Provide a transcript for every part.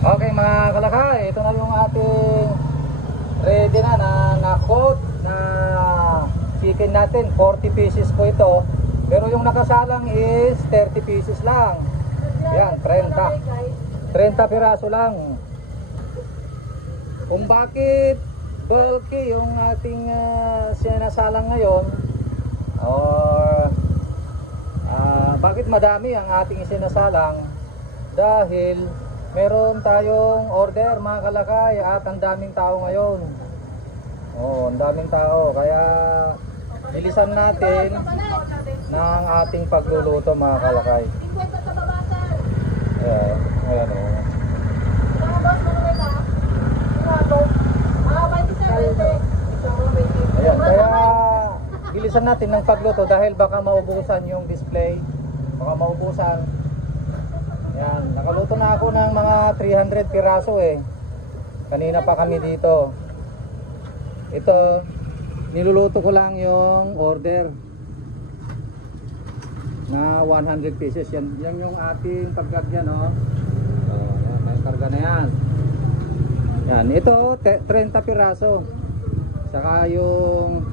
Okay mga kalakay, ito na yung ating ready na coat na chicken natin. 40 pieces po ito. Pero yung nakasalang is 30 pieces lang. Yan, 30 piraso lang. Kung bakit bulky yung ating sinasalang ngayon, or bakit madami ang ating sinasalang, dahil meron tayong order mga kalakay at ang daming tao ngayon. Ang daming tao, kaya bilisan natin ng ating pagluluto mga kalakay. Ayan, ayan, kaya bilisan natin ng pagluto dahil baka maubusan yung display. Baka maubusan. Yan, nakaluto na ako ng mga 300 piraso kanina pa kami dito. Ito, niluluto ko lang yung order na 100 pieces. Yan yung ating paglagyan, yan, may karga na yan. Yan, ito 30 piraso. Saka yung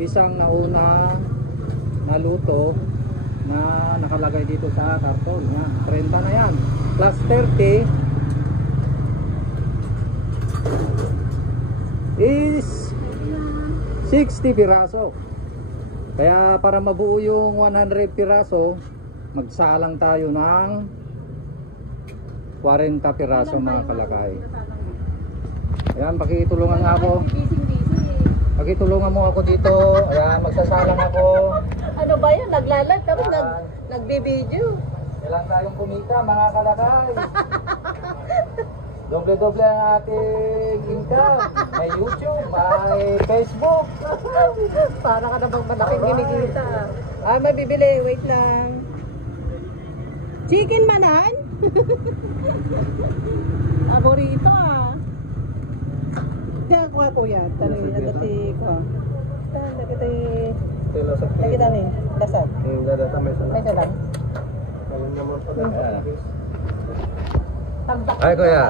isang nauna naluto na nakalagay dito sa karton. Yan, 30 na yan. Plus 30 is 60 piraso. Kaya para mabuo yung 100 piraso, magsalang tayo ng 40 piraso mga kalakay. Ayan, pakitulungan nga ako. Pakitulungan mo ako dito. Ayan, magsasalang ako. Ano ba yan? Naglalat tapos nagbibideo. Kailan tayong kumita mga kalakay. Doble-doble ang ating income. May YouTube, may Facebook. Para ka na bang malaking kinikita. May bibili. Wait lang. Chicken manan? Aborito Kaya kuha ko yan. Tanong na dati ko. Tanda kita kita nih dasar. Enggak ada tambah sana. May salam. Ay kuya.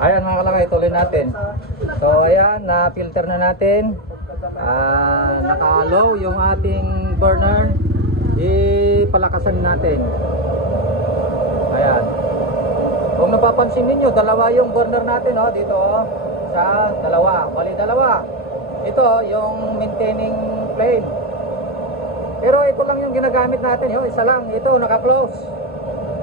Ayan mga kalakay, tuloy natin. So ayan, na-filter na natin. Naka-low yung ating burner. Ipalakasan natin. Ayan. Kung napapansin ninyo, dalawa yung burner natin dito sa dalawa. Bali dalawa. Ito yung maintaining flame. Pero ito lang yung ginagamit natin, isa lang. Ito naka-close.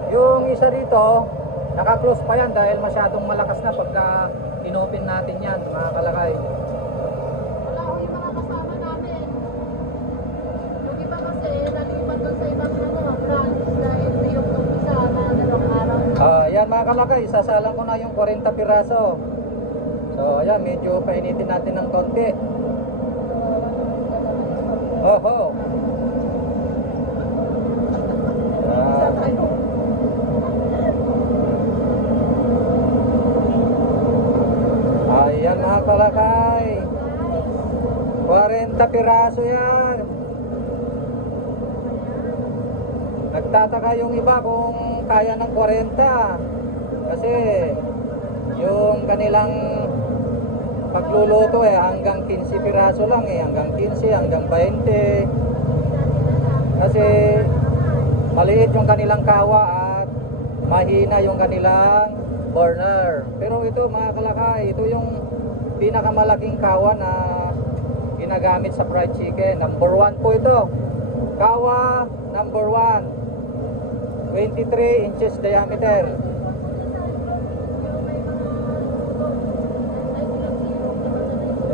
Yung isa dito naka-close pa yan dahil masyadong malakas na pagka inopen natin yan mga kalakay. Wala ko yung mga kasama namin. Yung iba kasi nalipat doon sa ibang branch dahil yung umpisa na dalawang araw. Yan mga kalakay, isasalang ko na yung 40 piraso. So ayan, medyo painitin natin ng konti. Oho. Ayan mga kalakay, 40 piraso yan. Nagtataka yung iba kung kaya ng 40 kasi yung kanilang pagluluto hanggang 15 piraso lang hanggang 15, hanggang 20 kasi maliit yung kanilang kawa at mahina yung kanilang burner. Pero ito mga kalakay, ito yung pinakamalaking kawa na ginagamit sa fried chicken. Number 1 po ito, kawa number 1, 23 inches diameter.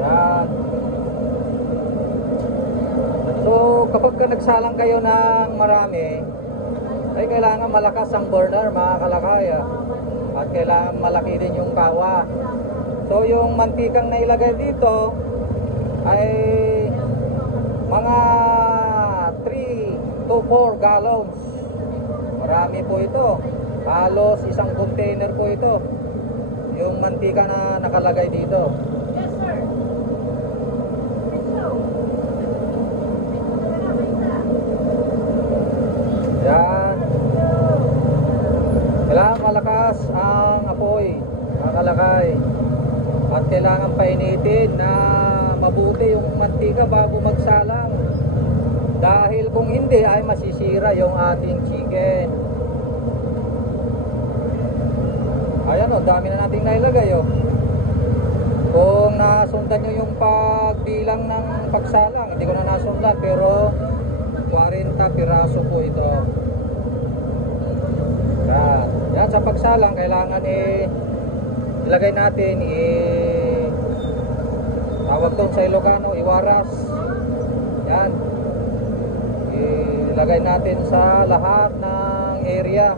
Yan. So kapag nagsalang kayo ng marami, ay kailangan malakas ang burner mga kalakay, at kailangan malaki din yung kawa. So yung mantikang nailagay dito ay mga 3 to 4 gallons. Marami po ito. Halos isang container po ito yung mantika na nakalagay dito. Yes, sir. Yan. Kailangan lumalakas ang apoy, mga kalakay. At kailangan painitin na mabuti yung mantika bago magsalang. Dahil kung hindi ay masisira yung ating chicken. Ayan o, dami na nating nailagay o. Kung nasundan nyo yung pagbilang ng pagsalang, hindi ko na nasundan, pero 40 piraso po ito. Yan sa pagsalang, kailangan ilagay natin, tawag doon sa Ilocano, iwaras. Yan. Ilagay natin sa lahat ng area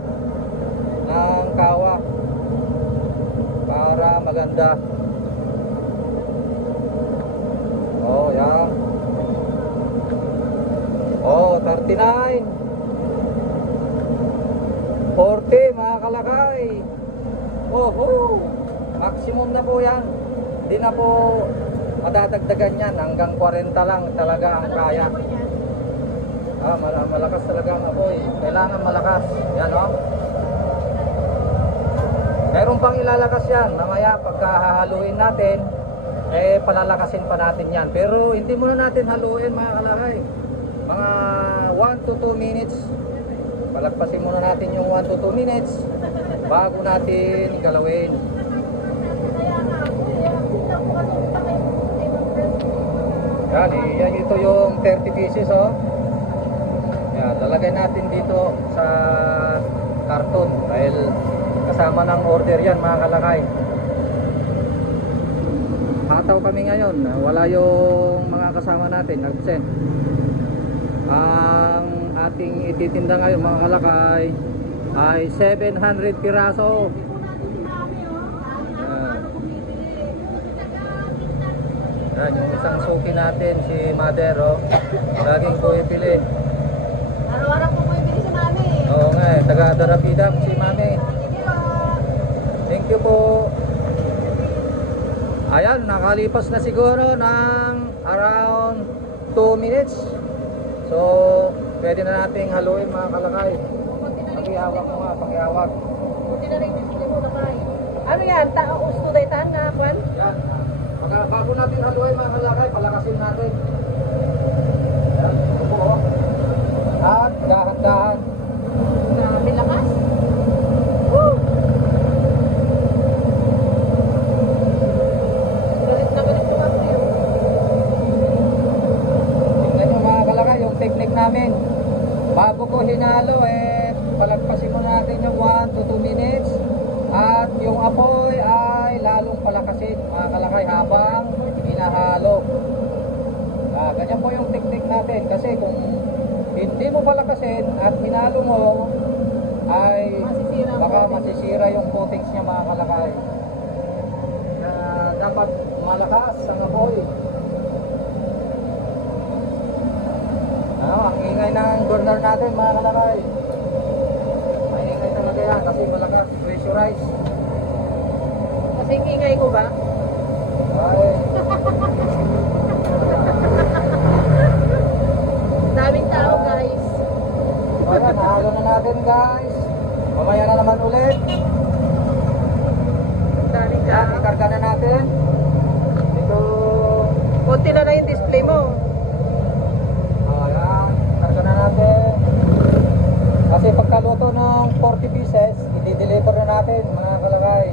ng kawak para maganda. Oh, yan. Oh, 39. 40 mga kalakay. Oh, maximum na po yan. Hindi na po madadagdagan yan. Hanggang 40 lang talaga ang kaya. Malakas talaga ang apoy. Kailangan malakas. Yan o. Meron pang ilalakas yan. Mamaya pagkahahaluin natin, palalakasin pa natin yan. Pero hindi muna natin haluin mga kalakay. Mga 1 to 2 minutes. Palagpasin muna natin yung 1 to 2 minutes bago natin galawin. Yan, ito yung 30 pieces oh. Yan, lalagay natin dito sa karton dahil kasama ng order yan mga kalakay. Hataw kami ngayon, wala yung mga kasama natin, absent. Ang ating ititinda ngayon mga kalakay ay 700 piraso. Yan yung isang suki natin, si Mother oh. Laging po ipili. Araw-araw po ipili si Mami. Oo nga taga Darapidap si Mami. Thank you po. Ayan, nakalipas na siguro ng around 2 minutes. So, pwede na nating haluin mga kalakay. Pakihawak mo nga, pakihawak. Buti na rin yung mo kapay. Ano yan? Usto day tan na, Kwan? Yan. Bago natin haluin mga kalakay, palakasin natin. Yan, ito po oh. At dahan-dahan. Grabe lakas. Woo! Galit na galit yung ako yun. Tingnan nyo mga kalakay, yung technique namin. Bago ko hinalo, palagpasin mo natin yung 1 to 2 minutes. At yung apoy ay lalong palakasin mga kalakay habang hinahalo. Ganyan po yung technique natin. Kasi kung hindi mo palakasin at hinalo mo, ay baka masisira yung coatings niya mga kalakay. Dapat malakas ang apoy. Ang ingay ng burner natin mga kalakay. Maingay talaga yan kasi malakas, pressurize. Kasing ingay ko ba? Ay. Daming tao guys. Ayan, nahalo na natin guys. Mamaya na naman ulit. Daming Yan, tao. ikarga na natin. Ito. Konti na lang yung display mo. Ayan, ikarga na natin. Kasi pagkaluto ng 40 pieces, i-deliver na natin mga kalakay.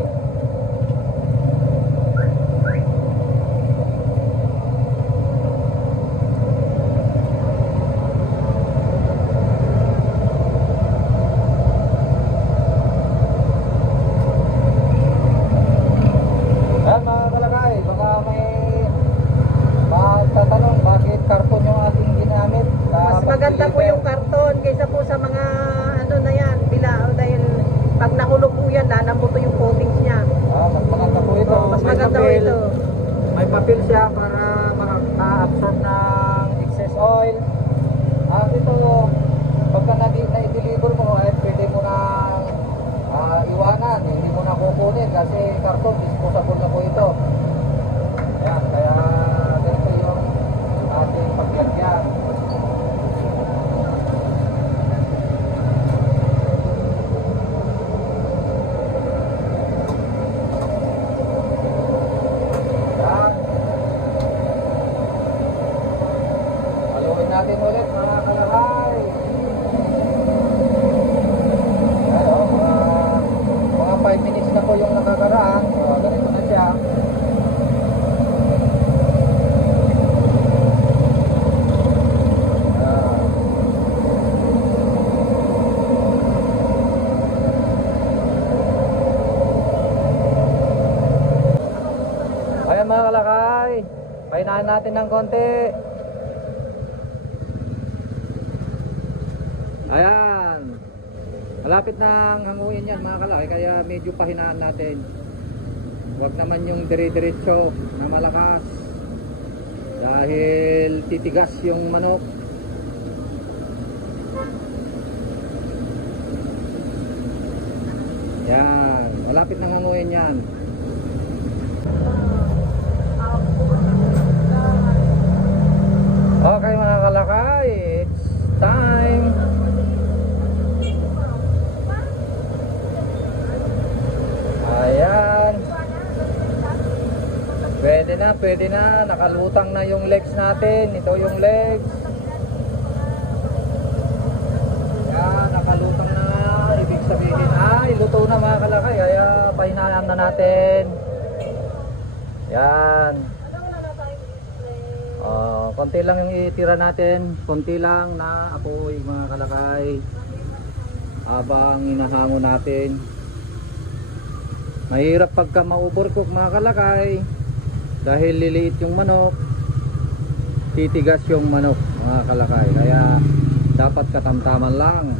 Ayan mga kalakay, baka may magtatanong bakit karton yung ating ginamit. Mas maganda po yung karton kaysa po sa mga ano na yan, bilao, dahil pag nahulog po yan, lalambuto yung coatings niya. Mas maganda po ito. Mas May maganda po papel. ito. May papel siya para maka-absorb ng excess oil. At ito, pagka na-deliver mo, ay pwede mo na iwanan. Hindi mo na kukunin kasi karton, disposable na po ito. Ayan, kaya ganito yung ating paglagyan. pahinaan natin ng konti. Ayan. Malapit nang hanguin yan mga kalaki, kaya medyo pahinaan natin. Huwag naman yung dire-diretso na malakas. Dahil titigas yung manok. Yan. Malapit nang hanguin yan. Okay mga kalakay, it's time. Ayan. Pwede na. Nakalutang na yung legs natin. Ito yung legs. Ayan, nakalutang na. Ibig sabihin, luto na mga kalakay. Kaya pahinaan na natin. Yan. Konti lang yung itira natin. Konti lang na apoy mga kalakay. Habang inahango natin. Mahirap pagka ma-overcook mga kalakay. Dahil liliit yung manok. Titigas yung manok mga kalakay. Kaya dapat katamtaman lang.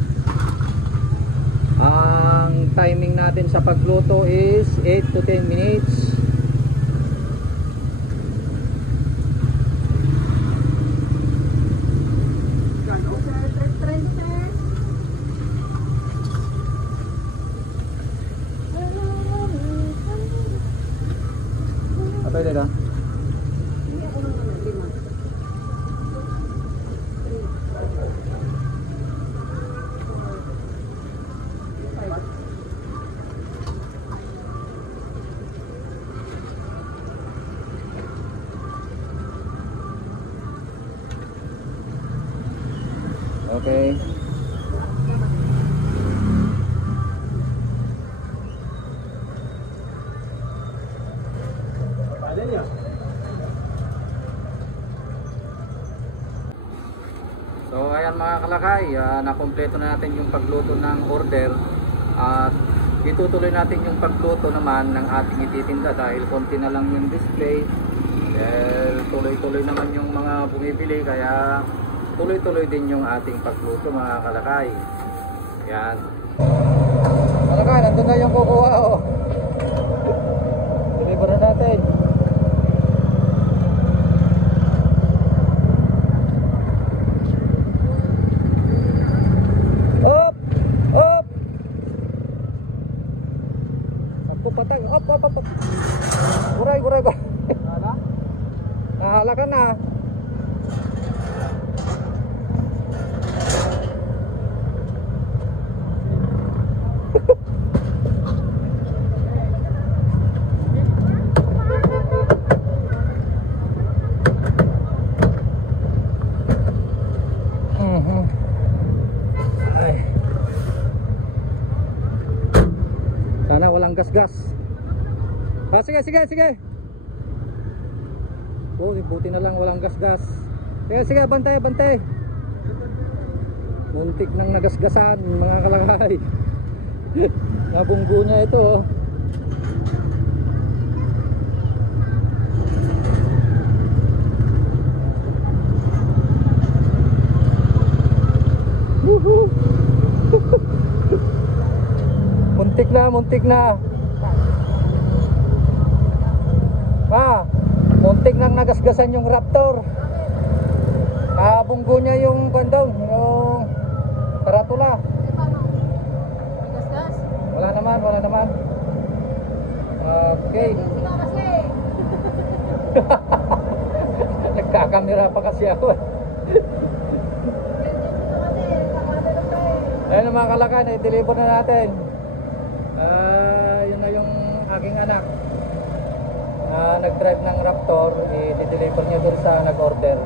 Ang timing natin sa pagluto is 8 to 10 minutes. Pwede ka? Okay. So ayan mga kalakay, nakompleto na natin yung pagluto ng order at itutuloy natin yung pagluto naman ng ating ititinda dahil konti na lang yung display. Dahil tuloy-tuloy naman yung mga bumibili kaya tuloy-tuloy din yung ating pagluto mga kalakay. Yan. Kalakay, nandun na yung kukuha oh. Deliver na natin. Patay. Op. Guray. Nahala ka na. Sana walang gas-gas. Sige. Oh, buti na lang walang gas-gas. Sige, bantay. Muntik nang nagasgasan mga kalakay. Nabunggo niya ito. Woohoo! Muntik na. Muntik nang nagasgasan yung Raptor. Nabunggo niya yung bandong, yung karatula. Wala naman. Okay. Nagkakamera pa kasi ako. Ayun mga kalakay, i-deliver na natin. Yun na yung aking anak. Nag-drive ng Raptor, i-deliver niya dun sa nag-order.